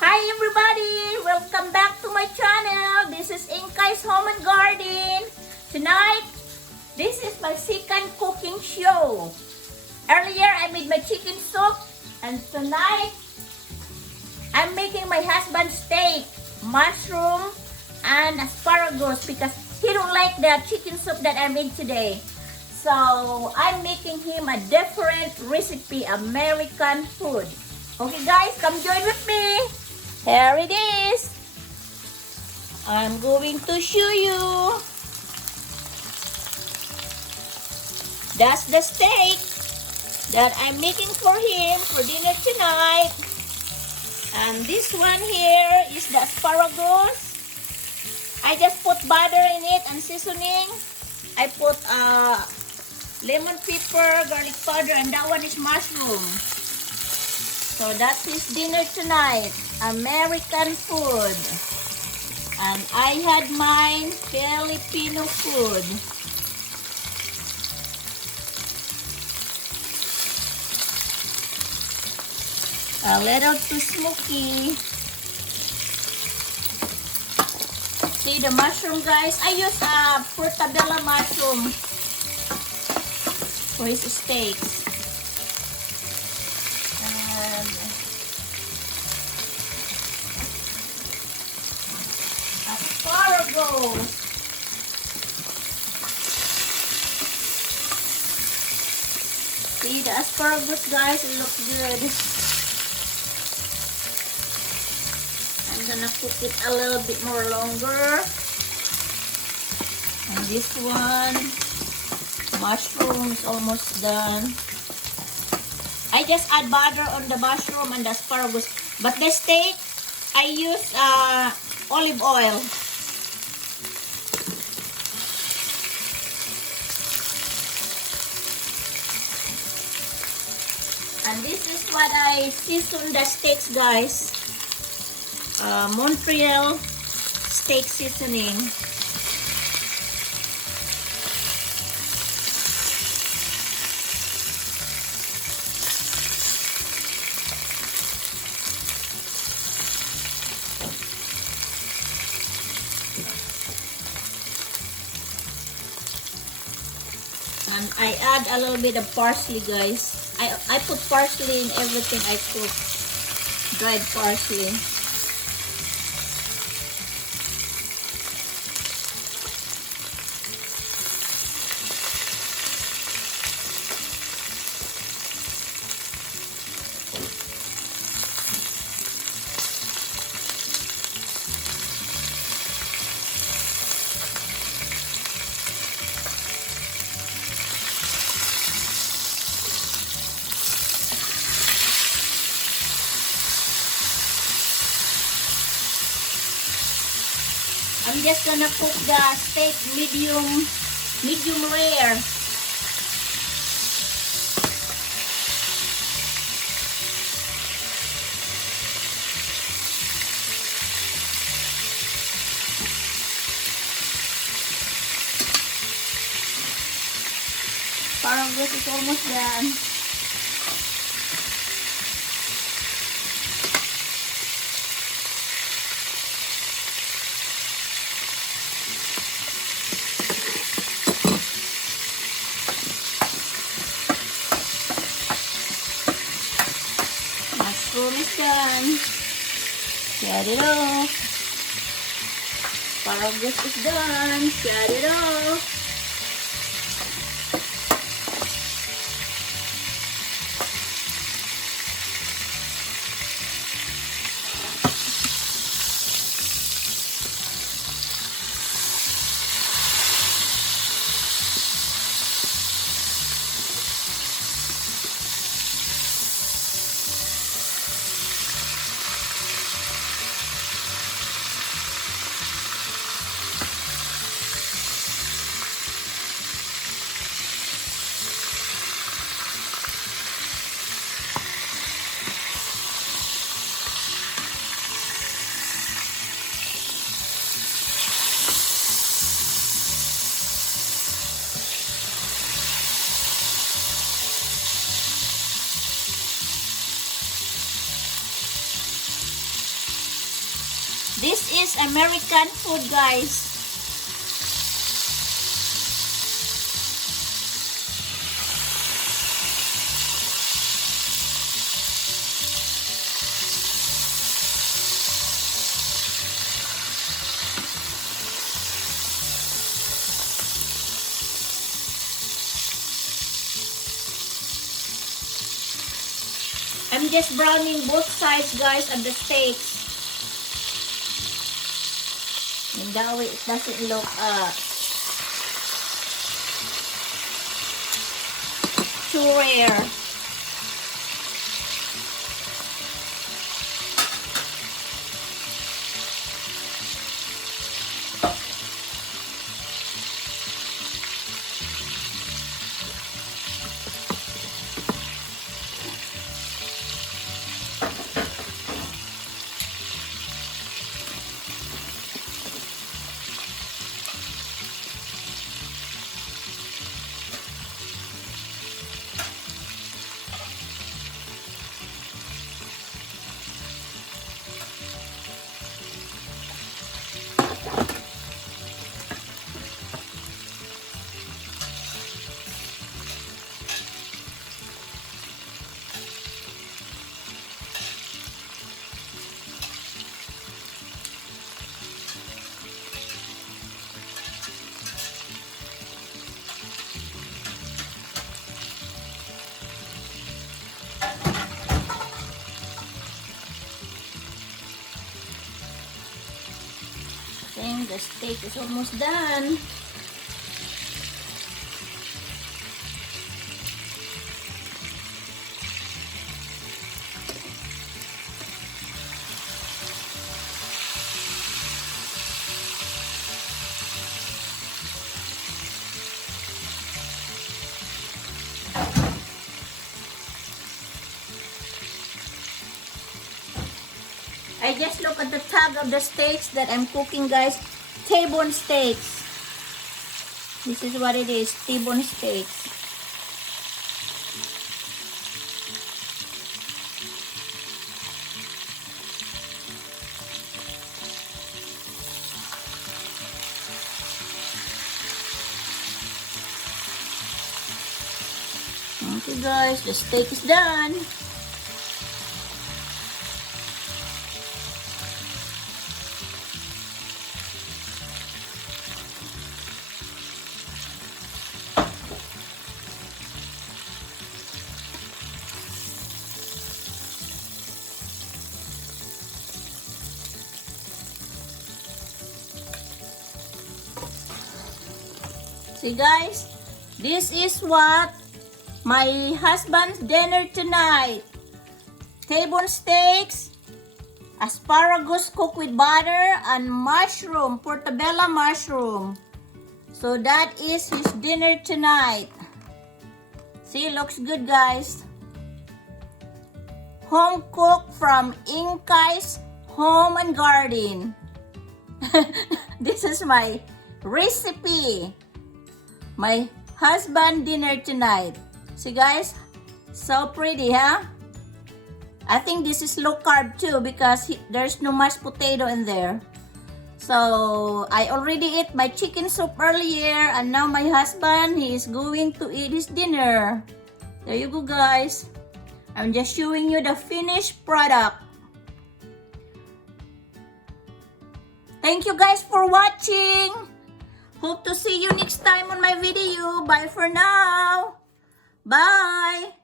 Hi everybody! Welcome back to my channel. This is Engkay's Home and Garden. Tonight, this is my second cooking show. Earlier, I made my chicken soup. And tonight, I'm making my husband's steak, mushroom, and asparagus because he don't like the chicken soup that I made today. So, I'm making him a different recipe, American food. Okay guys, come join with me. Here it is. I'm going to show you. That's the steak that I'm making for him for dinner tonight. And this one here is the asparagus. I just put butter in it and seasoning. I put lemon pepper, garlic powder, and that one is mushroom. So that's his dinner tonight, American food. And I had mine, Filipino food. A little too smoky. See the mushroom, guys? I use portobello mushroom for his steaks. And asparagus. See the asparagus, guys? It looks good. I'm gonna cook it a little bit more longer. And this one, mushroom is almost done. I just add butter on the mushroom and the asparagus. But the steak, I use olive oil. And this is what I season the steaks, guys. Montreal steak seasoning. And I add a little bit of parsley, guys. I put parsley in everything I cook. Dried parsley. I'm just gonna cook the steak medium rare. Asparagus is almost done. Mushroom is done. Shut it off. Asparagus is done. Shut it off. This is American food, guys. I'm just browning both sides, guys, of the steaks. And that way it doesn't look too rare. I think the steak is almost done. I just look at the tag of the steaks that I'm cooking, guys. T-bone steaks. This is what it is, T-bone steaks. Okay, guys, the steak is done. See, guys, this is what my husband's dinner tonight. T-bone steaks, asparagus cooked with butter, and mushroom, portobello mushroom. So that is his dinner tonight. See, looks good, guys. Home cooked from Engkay's Home and Garden. This is my recipe. My husband dinner tonight. See, guys, so pretty, huh? I think this is low carb too because there's no mashed potato in there. So I already ate my chicken soup earlier, and now my husband, he is going to eat his dinner. There you go, guys. I'm just showing you the finished product. Thank you, guys, for watching. Hope to see you next time on my video. Bye for now. Bye.